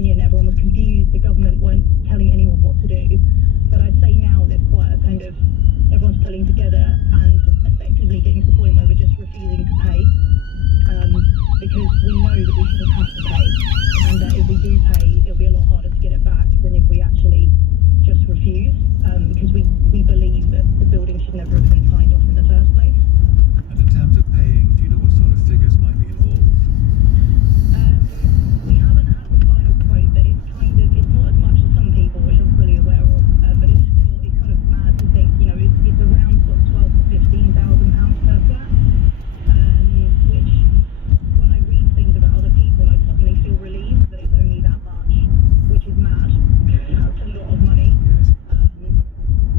opinion. Everyone was confused. The government weren't telling anyone what to do. But I'd say now there's quite a kind of, everyone's pulling together and effectively getting to the point where we're just refusing to pay, because we know that we shouldn't have to pay, and that if we do pay, it'll be a lot harder to get it back than if we actually just refuse, because we believe that the building should never have been signed off in the first place. And in terms of paying, do you know what sort of figures might be involved? We haven't had the final quote, but it's not as much as some people, which I'm fully aware of, but it's kind of mad to think, it's around sort of 12 to 15,000 pounds per flat, which when I read things about other people, I suddenly feel relieved that it's only that much, which is mad. That's a lot of money. Yes.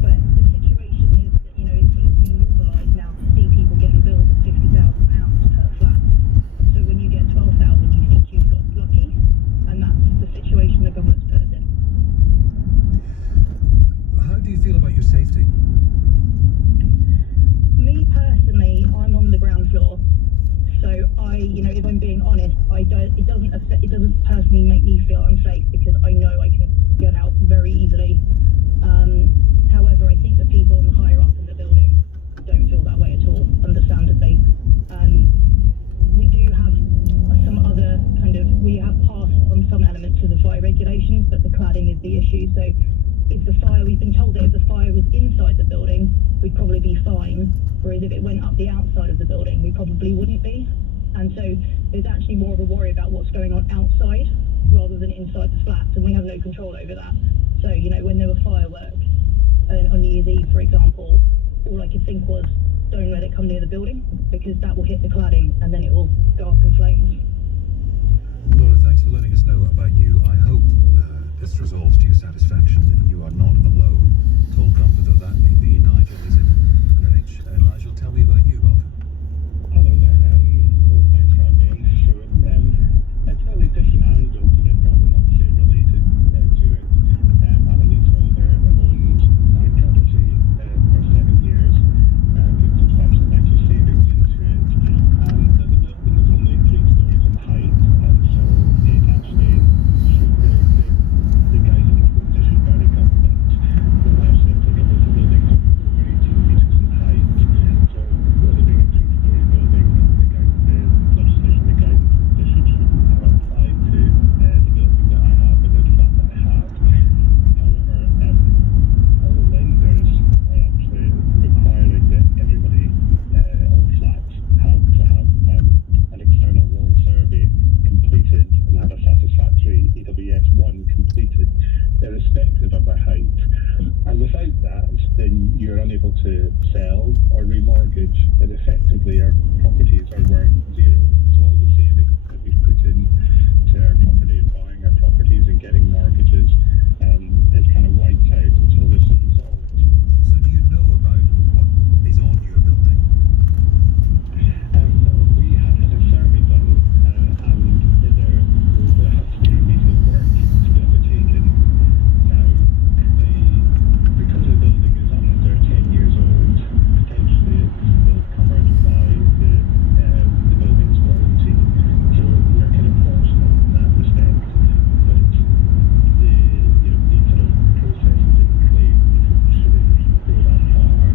But the situation is that, it seems to be normalised now to see people getting bills of £50,000 per flat. So when you get 12,000, you think you've got lucky, and that's the situation the government's put us in. How do you feel about your safety? Me personally, I'm on the ground floor, so if I'm being honest, it doesn't personally make me feel unsafe because I know I can get out very easily. However, I think the people higher up in the building don't feel that way at all, understandably. We do have we have passed on some elements of the fire regulations, but the cladding is the issue. So we've been told that if the fire was inside the building, we'd probably be fine, whereas if it went up the outside of the building, we probably wouldn't be. And so there's actually more of a worry about what's going on outside rather than inside the flats, and we have no control over that. So, when there were fireworks on New Year's Eve, for example, all I could think was, don't let it come near the building, because that will hit the cladding and then it will go up in flames. Laura, thanks for letting us know about you. I hope this resolves to your satisfaction. You are not alone. Full comfort of that. Maybe Nigel is in Greenwich. Nigel, tell me about you. Welcome. Hello there. Well, thanks for having me on the show. It's a slightly different angle to the problem, obviously related to it. I'm a leaseholder. I've owned my property for 7 years, with substantial amount of savings into it. The building is only 3 stories in height, and so it actually the guidance was issued by the government was actually applicable to buildings over 18 metres in height. So with it being a 3-storey building, the legislation, the guidance was issued should have applied to the building that I have and the flat that I have. However, all lenders are actually requiring that everybody, all flats, have to have an external wall survey completed and have a satisfactory EWS1 completed, irrespective of their height. And without that, then you're unable to sell or remortgage, and effectively our properties are worth zero. So all the savings that we've put in to our property and buying our properties and getting mortgages is kind of wiped out until this is resolved. So do you know about what is on your building? We have had a survey done, and there has to be remedial work to be undertaken. Now, because the building is under 10 years old, potentially it's still covered by the building's warranty. So we're kind of fortunate in that respect. But the sort of processes in claim, should it go that far,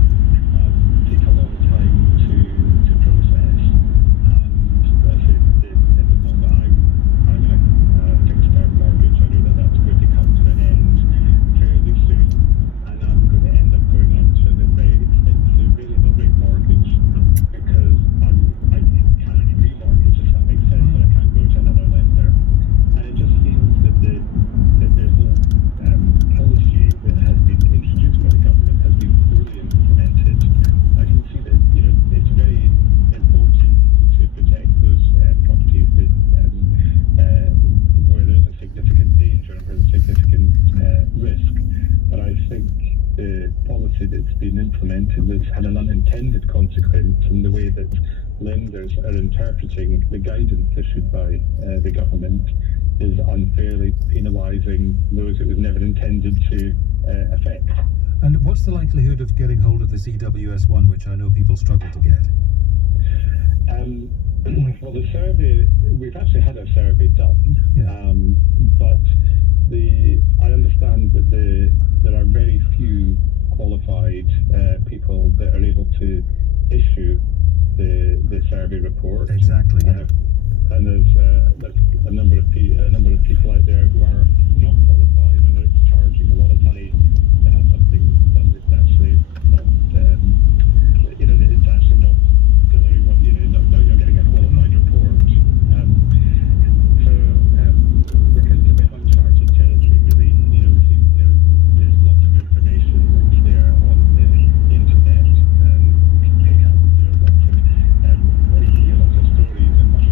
take a long time to process. And as I said, at the moment I'm in a fixed term mortgage. I know that that's going to come to an end fairly soon, and I'm going to end up going on to a very expensive variable rate mortgage because I can't remortgage, if that makes sense, and I can't go to another lender. And it just seems that the whole policy that has been introduced by the government has been poorly implemented. I can see that it's very important to protect those properties that where there is a significant danger and where there's significant risk. But I think the policy that's been implemented has had an unintended consequence in the way that lenders are interpreting the guidance issued by the government is unfairly penalising those it was never intended to affect. And what's the likelihood of getting hold of this EWS1, which I know people struggle to get? Well, the survey, we've actually had a survey done, Yeah. but few qualified people that are able to issue the survey report. Exactly, yeah. And there's a number of people out there who are not qualified and are charging a lot of money to have something done that's actually not, it's actually not delivering what not you're getting a qualified report. So we're kind of a bit uncharted territory, really. There's lots of information that's there on the internet. You can pick up lots of stories and much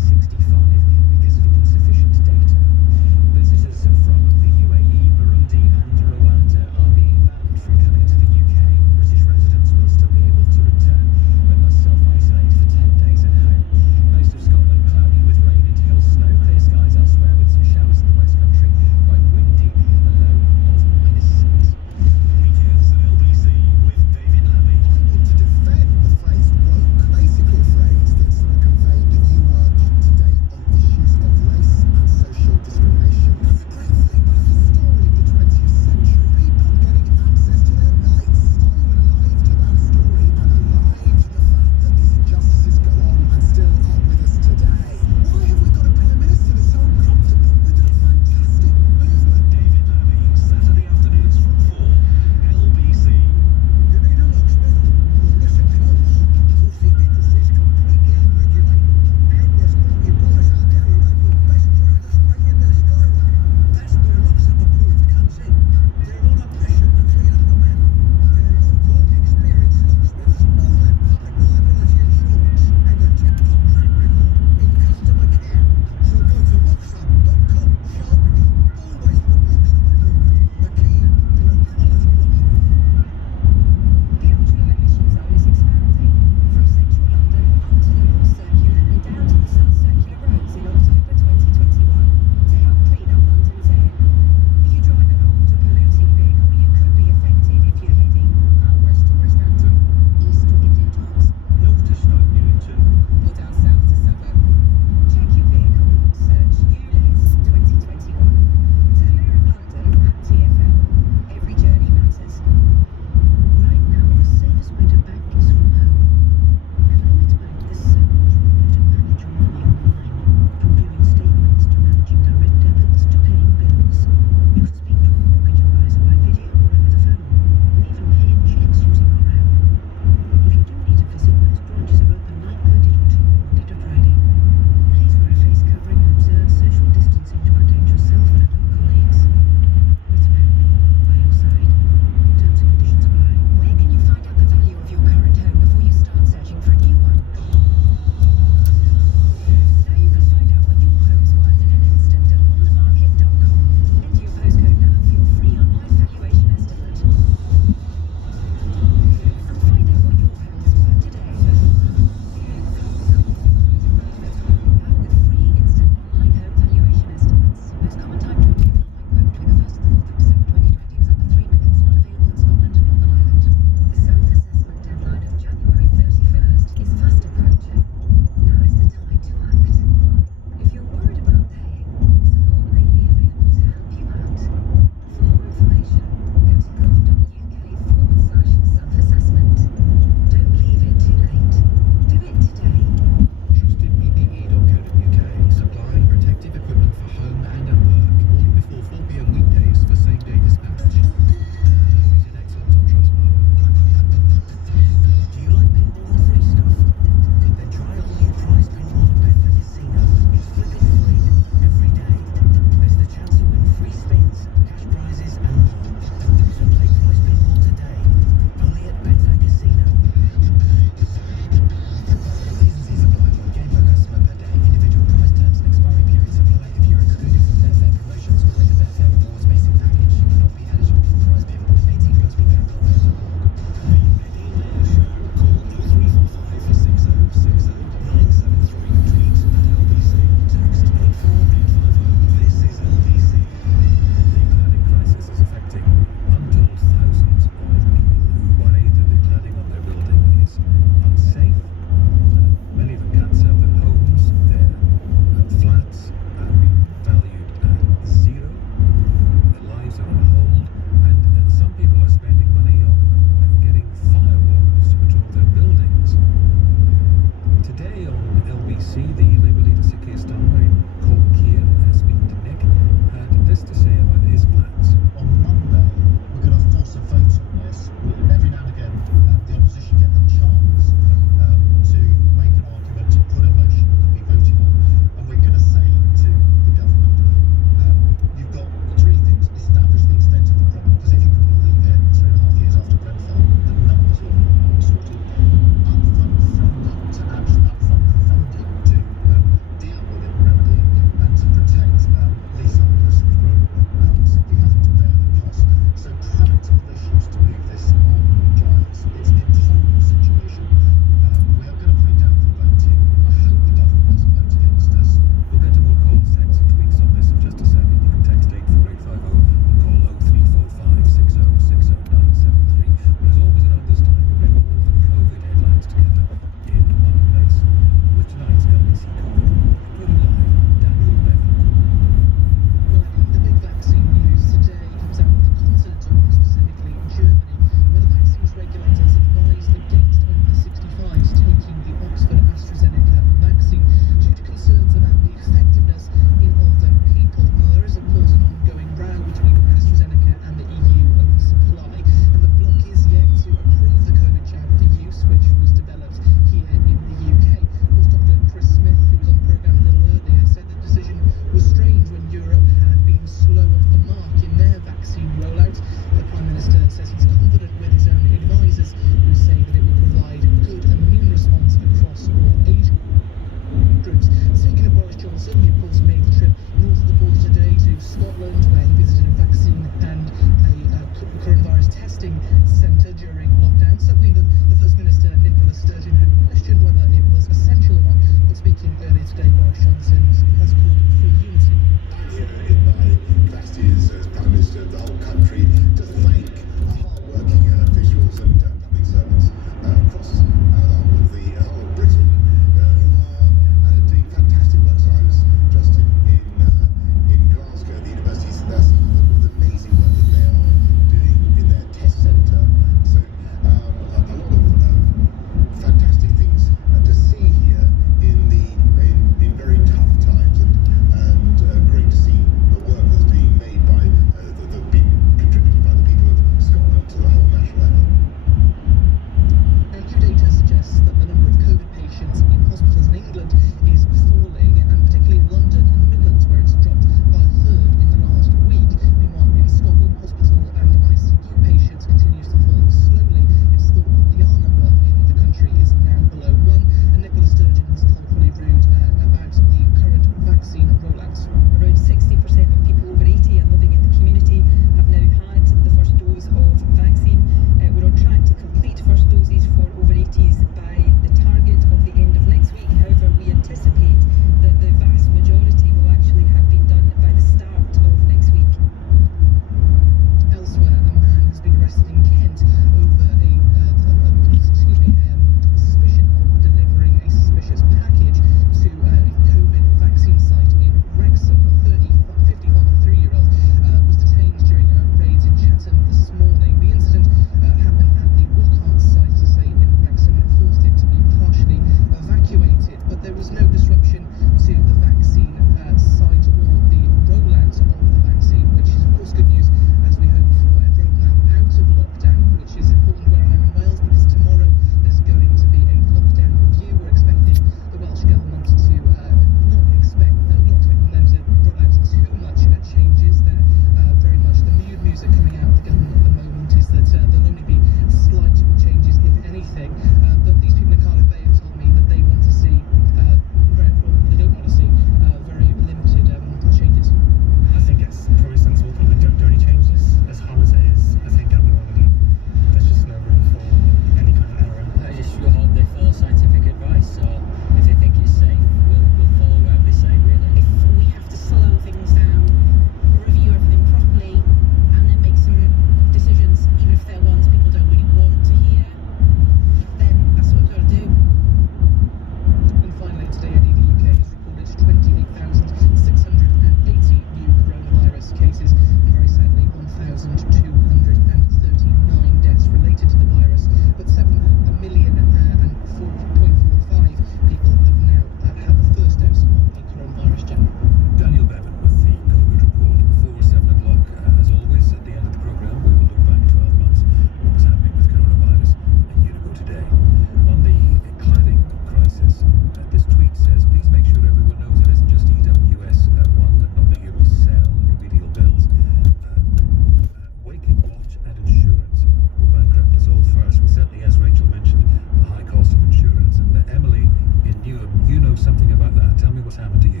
what's happened to you?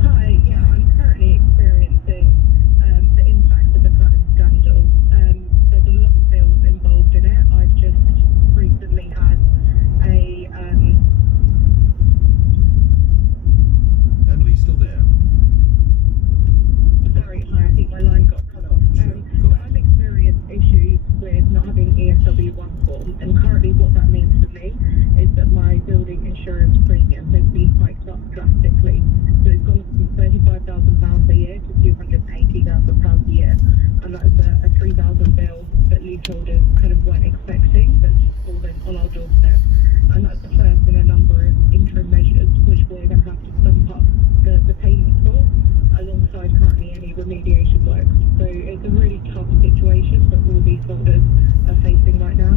Hi, yeah, I'm currently experiencing the impact of the current scandal. There's a lot of bills involved in it. I've just recently had a Emily, you still there? sorry, hi, I think my line got cut off. Sure, go ahead. I've experienced issues with not having ESW1 form, and currently what that means for me is that my building insurance premium has been hiked up drastically. So it's gone from £35,000 a year to £280,000 a year, and that's a £3,000 bill that leaseholders kind of weren't expecting, that's fallen on our doorstep. And that's the first in a number of interim measures which we're going to have to stump up the payments for, alongside currently any remediation work. So it's a really tough situation that all leaseholders are facing right now.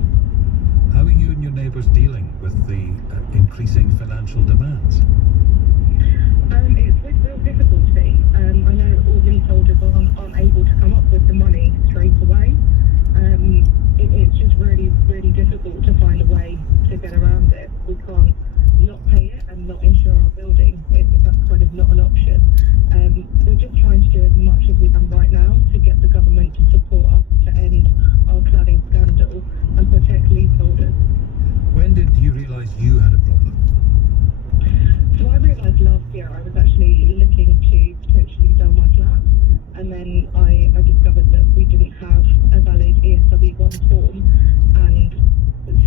How are you and your neighbours dealing with the increasing financial demands? It's with real difficulty. I know all leaseholders aren't able to come up with the money straight away. It's just really, really difficult to find a way to get around it. We can't not pay it and not insure our building. That's kind of not an option. We're just trying to do as much as we can right now to get the government to support us to end our cladding scandal and protect leaseholders. When did you realise you had a problem? So I realised last year I was actually looking to potentially sell my flat, and then I discovered that we didn't have a valid ESW1 form, and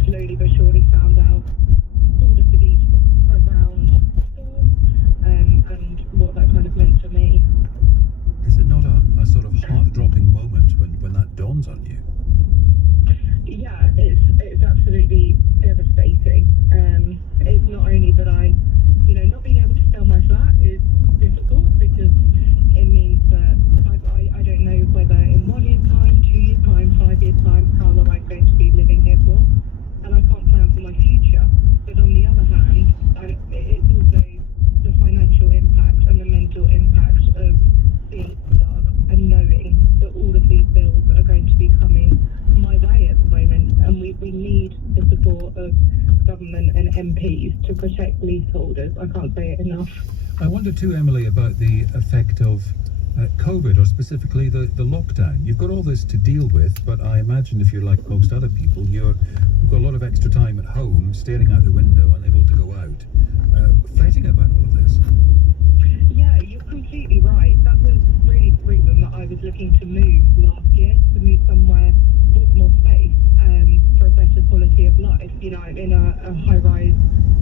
slowly but surely found out all of the details around the form and what that kind of meant for me. Is it not a sort of heart-dropping moment when that dawns on you? Yeah, it's absolutely devastating. It's not only that not being able to sell my flat is difficult because it means that I don't know whether in 1 year's time, 2 years' time, 5 years' time, how long I'm going to be living here for, and I can't plan for my future. But on the other hand, it's also the financial impact and the mental impact of being stuck and knowing that all of these bills are going to be coming my way at the moment, and we need the support of government and MPs to protect leaseholders. I can't say it enough. I wonder too, Emily, about the effect of COVID, or specifically the lockdown. You've got all this to deal with, but I imagine if you're like most other people, you've got a lot of extra time at home, staring out the window, unable to go out, fretting about all of this. Yeah, you're completely right. That was really the reason that I was looking to move last year, to move somewhere with more space for a better quality of life. I'm in a high-rise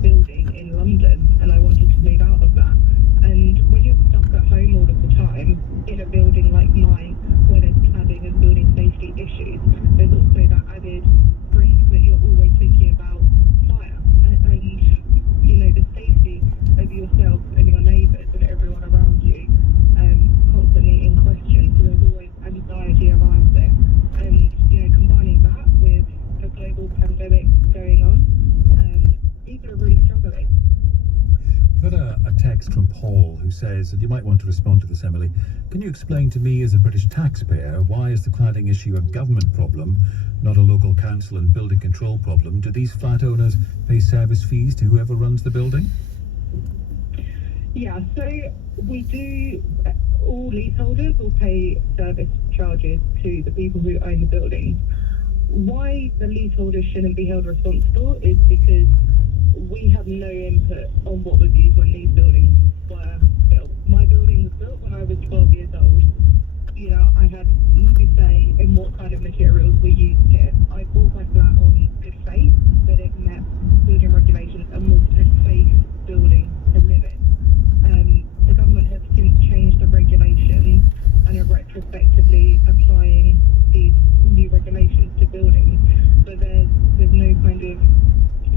building in London, and I wanted to move out of that. And when you're stuck at home all of the time, in a building like mine, where there's cladding and building safety issues, there's also that added risk that you're always thinking about fire. And the safety of yourself and your neighbours and everyone around you constantly in question. So there's always anxiety around it. And, combining that with a global pandemic going on, people are really struggling. I've got a text from Paul who says, and you might want to respond to this, Emily, can you explain to me as a British taxpayer, why is the cladding issue a government problem, not a local council and building control problem? Do these flat owners pay service fees to whoever runs the building? Yeah, so we do, all leaseholders will pay service charges to the people who own the buildings. Why the leaseholders shouldn't be held responsible is because we have no input on what was used when these buildings were built. My building was built when I was 12 years old. I had no say in what kind of materials we used here. I bought my flat on good faith that it met building regulations and was a safe building to live in. The government has since changed the regulations and are retrospectively applying these new regulations to buildings, but there's no kind of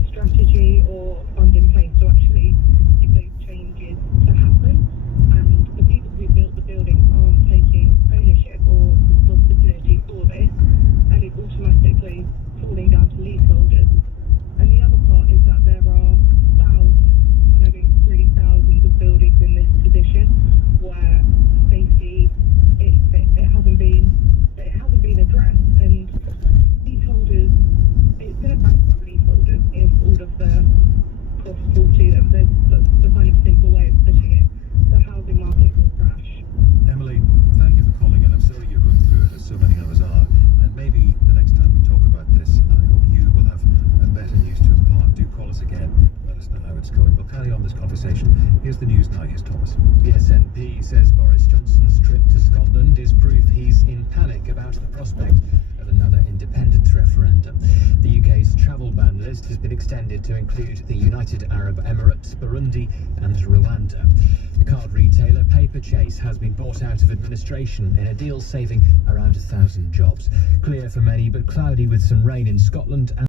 strategy or fund in place to actually get those changes to happen, and the people who built the building aren't taking ownership or election. Here's the news now. Here's Thomas. The SNP says Boris Johnson's trip to Scotland is proof he's in panic about the prospect of another independence referendum. The UK's travel ban list has been extended to include the United Arab Emirates, Burundi and Rwanda. The card retailer Paperchase has been bought out of administration in a deal saving around 1,000 jobs. Clear for many, but cloudy with some rain in Scotland and